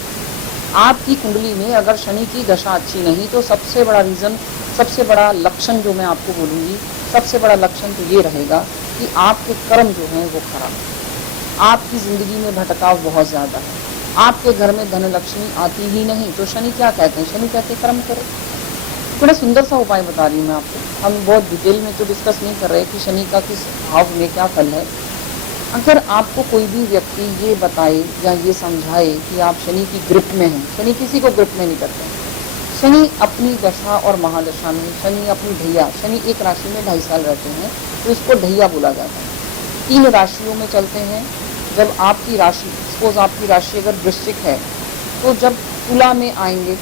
आपकी कुंडली में अगर शनि की दशा अच्छी नहीं तो सबसे बड़ा रीज़न, सबसे बड़ा लक्षण जो मैं आपको बोलूँगी, सबसे बड़ा लक्षण तो ये रहेगा कि आपके कर्म जो हैं वो खराब, आपकी ज़िंदगी में भटकाव बहुत ज़्यादा है, आपके घर में धन लक्ष्मी आती ही नहीं। तो शनि क्या कहते हैं, शनि कहते हैं कर्म करो। थोड़ा सुंदर सा उपाय बता रही हूँ मैं आपको, हम बहुत डिटेल में तो डिस्कस नहीं कर रहे कि शनि का किस भाव में क्या फल है। अगर आपको कोई भी व्यक्ति ये बताए या ये समझाए कि आप शनि की ग्रिप में हैं, शनि किसी को ग्रिप में नहीं करते। शनि अपनी दशा और महादशा में, शनि अपनी ढैया, शनि एक राशि में 2.5 साल रहते हैं तो इसको ढैया बोला जाता है। 3 राशियों में चलते हैं। जब आपकी राशि, सपोज आपकी राशि अगर वृश्चिक है तो जब तुला में आएंगे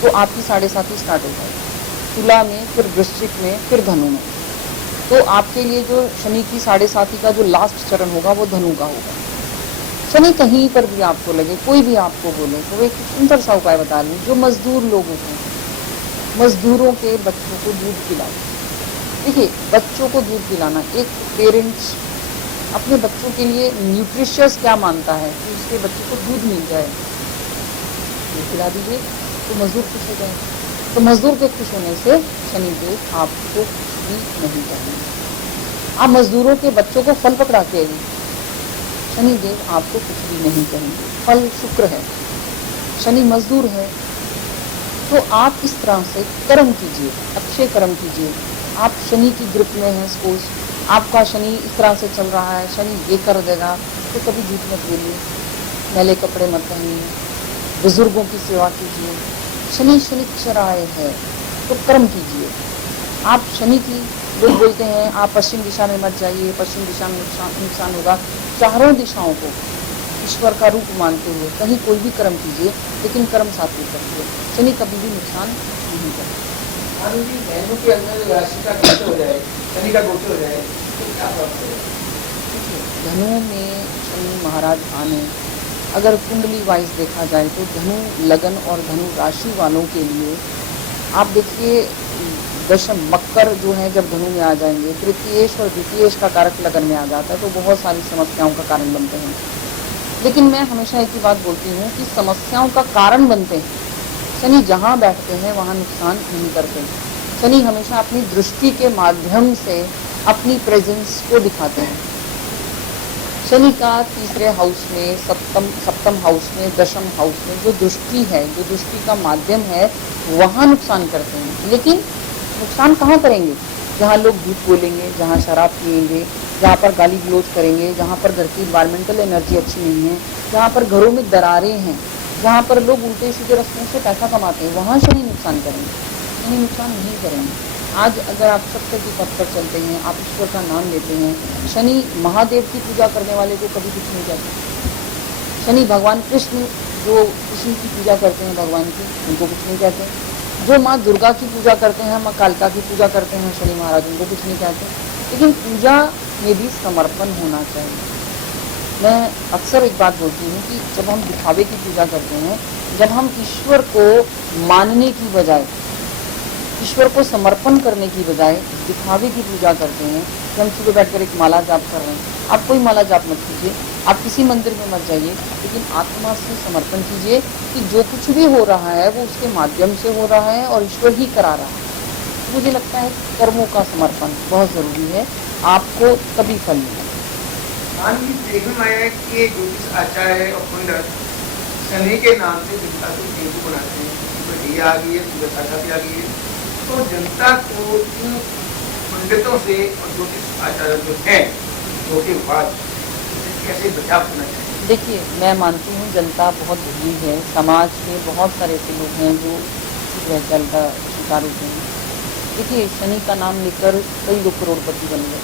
तो आपकी 7.5 स्टार्ट हो जाएगी, तुला में, फिर वृश्चिक में, फिर धनु में। तो आपके लिए जो शनि की 7.5 का जो लास्ट चरण होगा वो धनु का होगा। शनि कहीं पर भी आपको लगे, कोई भी आपको बोले, तो एक सुंदर सा उपाय बता रही हूँ। जो मजदूर लोग होते हैं, मजदूरों के बच्चों को दूध पिलाओ। देखिए बच्चों को दूध पिलाना, एक पेरेंट्स अपने बच्चों के लिए न्यूट्रिशियस क्या मानता है कि उसके बच्चे को दूध मिल जाए, दूध पिला दीजिए तो मजदूर खुश हो जाए। तो मजदूर के खुश होने से शनिदेव आपको कुछ भी नहीं करेंगे। आप मजदूरों के बच्चों को फल पकड़ा के आइए, शनिदेव आपको कुछ भी नहीं कहेंगे। फल शुक्र है, शनि मजदूर है। तो आप इस तरह से कर्म कीजिए, अच्छे कर्म कीजिए। आप शनि की ग्रुप में हैं, सपोज आपका शनि इस तरह से चल रहा है, शनि ये कर देगा, तो कभी झूठ मत बोलिए, मैले कपड़े मत पहनिए, बुजुर्गों की सेवा कीजिए। शनि शनिश्चर आए है तो कर्म कीजिए। आप शनि की, लोग बोलते हैं आप पश्चिम दिशा में मत जाइए, पश्चिम दिशा में नुकसान होगा। चारों दिशाओं को ईश्वर का रूप मानते हुए कहीं कोई भी कर्म कीजिए, लेकिन कर्म सात्विक रखिए। शनि कभी भी नुकसान नहीं करता। मानो जी बहनों के अंदर राशि का गोचर हो जाए, शनि का गोचर हो जाए, तो क्या प्रभाव पड़ेगा? धनु में शनि महाराज आने, अगर कुंडली वाइज देखा जाए तो धनु लगन और धनु राशि वालों के लिए आप देखिए, दशम मकर जो है जब धनु में आ जाएंगे, तृतीयेश और द्वितीयेश का कारक लगन में आ जाता है, तो बहुत सारी समस्याओं का कारण बनते हैं। लेकिन मैं हमेशा एक ही बात बोलती हूँ कि समस्याओं का कारण बनते हैं। शनि जहाँ बैठते हैं वहाँ नुकसान नहीं करते। शनि हमेशा अपनी दृष्टि के माध्यम से अपनी प्रेजेंस को दिखाते हैं। शनि का तीसरे हाउस में, सप्तम हाउस में, दशम हाउस में जो दृष्टि है, जो दृष्टि का माध्यम है, वहाँ नुकसान करते हैं। लेकिन नुकसान कहाँ करेंगे? जहाँ लोग झूठ बोलेंगे, जहाँ शराब पिएंगे, जहाँ पर गाली गलौज करेंगे, जहाँ पर घर की इन्वायरमेंटल एनर्जी अच्छी नहीं है, जहाँ पर घरों में दरारें हैं, जहाँ पर लोग उल्टे सीधे रास्तों से पैसा कमाते हैं, वहाँ शनि नुकसान करेंगे। शनि नुकसान नहीं करेंगे। आज अगर आप सत्य की पथ पर चलते हैं, आप ईश्वर का नाम लेते हैं, शनि महादेव की पूजा करने वाले को कभी कुछ नहीं कहते। शनि भगवान कृष्ण, जो कृष्ण की पूजा करते हैं भगवान की, उनको कुछ नहीं कहते। जो माँ दुर्गा की पूजा करते हैं, माँ कालिका की पूजा करते हैं, शनि महाराज, उनको कुछ नहीं कहते। लेकिन पूजा में भी समर्पण होना चाहिए। मैं अक्सर एक बात बोलती हूँ कि जब हम दिखावे की पूजा करते हैं, जब हम ईश्वर को मानने की बजाय, ईश्वर को समर्पण करने की बजाय दिखावे की पूजा करते हैं, कि हम सुबह बैठकर एक माला जाप कर रहे हैं, आप कोई माला जाप मत कीजिए, आप किसी मंदिर में मत जाइए, लेकिन आत्मा से समर्पण कीजिए कि जो कुछ भी हो रहा है वो उसके माध्यम से हो रहा है और ईश्वर ही करा रहा है। मुझे लगता है कर्मों का समर्पण बहुत ज़रूरी है, आपको तभी फल मिलेगा। मान लीजिए देखने में आया है कि ये ज्योतिष आचार्य और पंडित शनि के नाम से जनता को केतु बनाते हैं, सुबह ढिया आ गई है, सुबह साधा भी आ गई है, तो जनता को इन पंडितों से और ज्योतिष आचार्य जो है धोखेबाज, कैसे बचाव करना चाहिए? देखिए, मैं मानती हूँ जनता बहुत बुरी है, समाज में बहुत सारे ऐसे लोग हैं जो भ्रष्टाचार का शिकार होते हैं। देखिए, शनि का नाम लेकर कई लोग करोड़पति बन गए,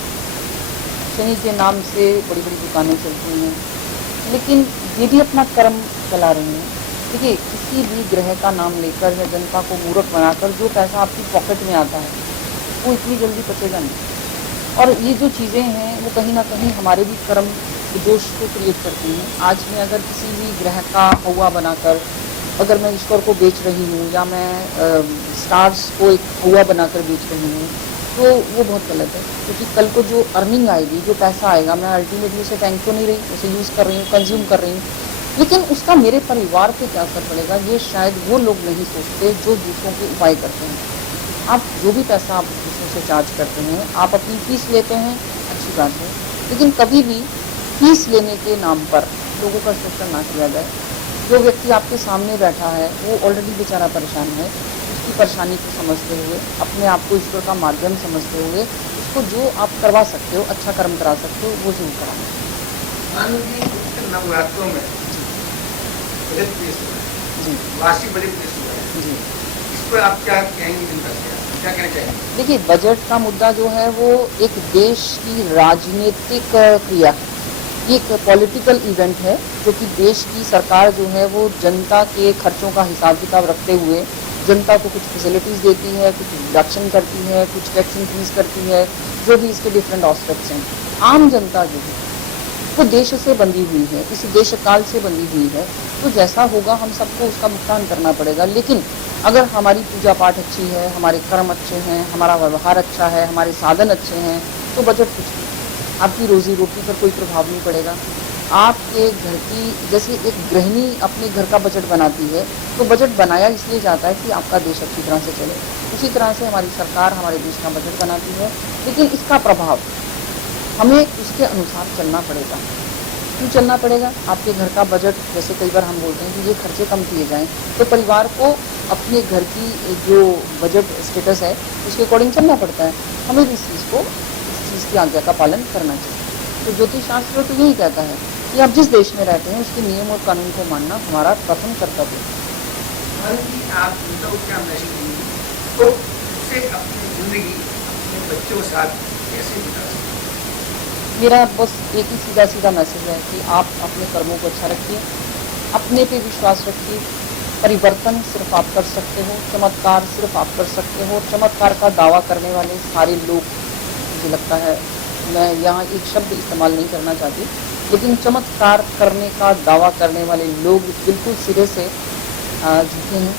शनि के नाम से बड़ी बड़ी दुकानें चलती हैं, लेकिन ये भी अपना कर्म चला रहे हैं। देखिए, किसी भी ग्रह का नाम लेकर या जनता को मूर्ख बनाकर जो पैसा आपकी पॉकेट में आता है वो इतनी जल्दी बचेगा नहीं। और ये जो चीज़ें हैं वो कहीं ना कहीं हमारे भी कर्म दोष को क्रिएट करती हैं। आज मैं अगर किसी भी ग्रह का हवा बनाकर अगर मैं ईश्वर को बेच रही हूँ या मैं स्टार्स को एक हवा बनाकर बेच रही हूँ, तो वो बहुत गलत है। क्योंकि कल को जो अर्निंग आएगी, जो पैसा आएगा, मैं अल्टीमेटली उसे फेंक तो नहीं रही, उसे यूज़ कर रही हूँ, कंज्यूम कर रही हूँ, लेकिन उसका मेरे परिवार पे क्या असर पड़ेगा, ये शायद वो लोग नहीं सोचते जो दूसरों के उपाय करते हैं। आप जो भी पैसा आप दूसरों से चार्ज करते हैं, आप अपनी फीस लेते हैं, अच्छी बात है, लेकिन कभी भी फीस लेने के नाम पर लोगों का शोषण ना किया जाए। जो व्यक्ति आपके सामने बैठा है वो ऑलरेडी बेचारा परेशान है, उसकी परेशानी को समझते हुए, अपने आप को ईश्वर का माध्यम समझते हुए, उसको जो आप करवा सकते हो, अच्छा कर्म करा सकते हो, वो जरूर कराना। मान लीजिए नवरात्रों में बजट पेश हुआ है, वार्षिक बजट पेश हुआ है, इस पर आप क्या कहेंगे? जनता से क्या कहना चाहेंगे? देखिए, बजट का मुद्दा जो है वो एक देश की राजनीतिक क्रिया है, ये एक पॉलिटिकल इवेंट है, जो कि देश की सरकार जो है वो जनता के खर्चों का हिसाब किताब रखते हुए जनता को कुछ फैसिलिटीज़ देती है, कुछ रिडक्शन करती है, कुछ टैक्स इंक्रीज करती है, जो भी इसके डिफरेंट एस्पेक्ट्स हैं। आम जनता जो है वो देश से बंधी हुई है, इस देश काल से बंधी हुई है, तो जैसा होगा हम सबको उसका भुगतान करना पड़ेगा। लेकिन अगर हमारी पूजा पाठ अच्छी है, हमारे कर्म अच्छे हैं, हमारा व्यवहार अच्छा है, हमारे साधन अच्छे हैं, तो बजट कुछ नहीं, आपकी रोजी रोटी पर कोई प्रभाव नहीं पड़ेगा। आपके घर की, जैसे एक गृहिणी अपने घर का बजट बनाती है, तो बजट बनाया इसलिए जाता है कि आपका देश अच्छी तरह से चले। उसी तरह से हमारी सरकार हमारे देश का बजट बनाती है, लेकिन इसका प्रभाव हमें उसके अनुसार चलना पड़ेगा। क्यों चलना पड़ेगा? आपके घर का बजट, जैसे कई बार हम बोलते हैं कि ये खर्चे कम किए जाएं, तो परिवार को अपने घर की जो बजट स्टेटस है उसके अकॉर्डिंग चलना पड़ता है। हमें भी इस चीज़ की आज्ञा का पालन करना चाहिए। तो ज्योतिष शास्त्र तो यही कहता है कि आप जिस देश में रहते हैं उसके नियम और कानून को मानना हमारा प्रथम कर्तव्य है। आप उनका क्या मैसेज देंगे तो उससे अपनी जिंदगी अपने बच्चों के साथ कैसे बिता सकते हैं? मेरा बस एक ही सीधा सीधा मैसेज है कि आप अपने कर्मों को अच्छा रखिए, अपने पे विश्वास रखिए। परिवर्तन सिर्फ आप कर सकते हो, चमत्कार सिर्फ आप कर सकते हो। चमत्कार का दावा करने वाले सारे लोग, मुझे लगता है, मैं यहाँ एक शब्द इस्तेमाल नहीं करना चाहती, लेकिन चमत्कार करने का दावा करने वाले लोग बिल्कुल सिरे से झुके हैं।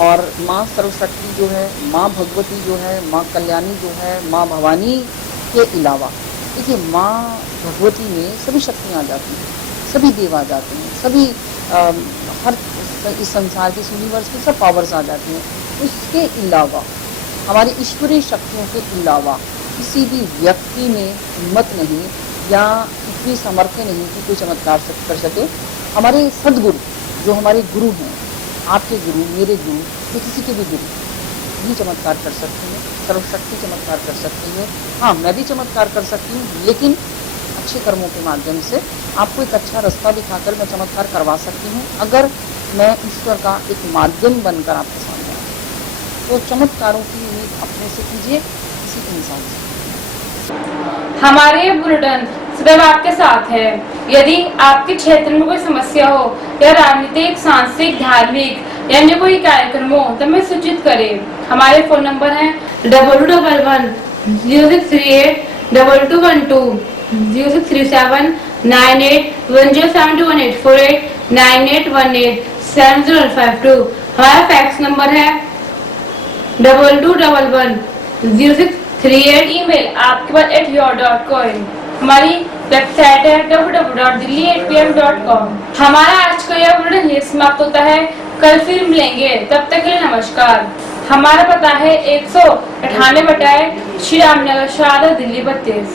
और माँ सर्वशक्ति जो है, माँ भगवती जो है, माँ कल्याणी जो है, माँ भवानी के अलावा, देखिए माँ भगवती में सभी शक्तियाँ आ जाती हैं, सभी देव आ जाते हैं, सभी हर इस संसार के, इस यूनिवर्स की सब पावर्स आ जाती हैं। उसके अलावा, हमारी ईश्वरीय शक्तियों के अलावा किसी भी व्यक्ति में हिम्मत नहीं या इतनी सामर्थ्य नहीं कि कोई चमत्कार कर सके। हमारे सदगुरु, जो हमारे गुरु हैं, आपके गुरु, मेरे गुरु, या किसी के भी गुरु, भी चमत्कार कर सकते हैं। सर्वशक्ति चमत्कार कर सकती है। हाँ, मैं भी चमत्कार कर सकती हूँ, लेकिन अच्छे कर्मों के माध्यम से आपको एक अच्छा रास्ता दिखाकर मैं चमत्कार करवा सकती हूँ, अगर मैं ईश्वर का एक माध्यम बनकर आपके सामने आऊँ। तो चमत्कारों की उम्मीद अपने से कीजिए, किसी इंसान से। हमारे ये बुलेटिन सदैव आपके साथ है। यदि आपके क्षेत्र में कोई समस्या हो या राजनीतिक, सांस्कृतिक, धार्मिक या अन्य कोई कार्यक्रम हो तो हमें सूचित करें। हमारे फोन नंबर है 2211 0638 2212 0637 98 107218 48 9818 7052। हमारा फैक्स नंबर है 2211 0638। ईमेल आपके पास @your.coin। हमारी वेबसाइट है www.delhi8pm.com। हमारा आज का यह बुलेटिन यहीं समाप्त होता है। कल फिर मिलेंगे, तब तक के लिए नमस्कार। हमारा पता है 198 बटाए श्री राम नगर, शारदा, दिल्ली 32।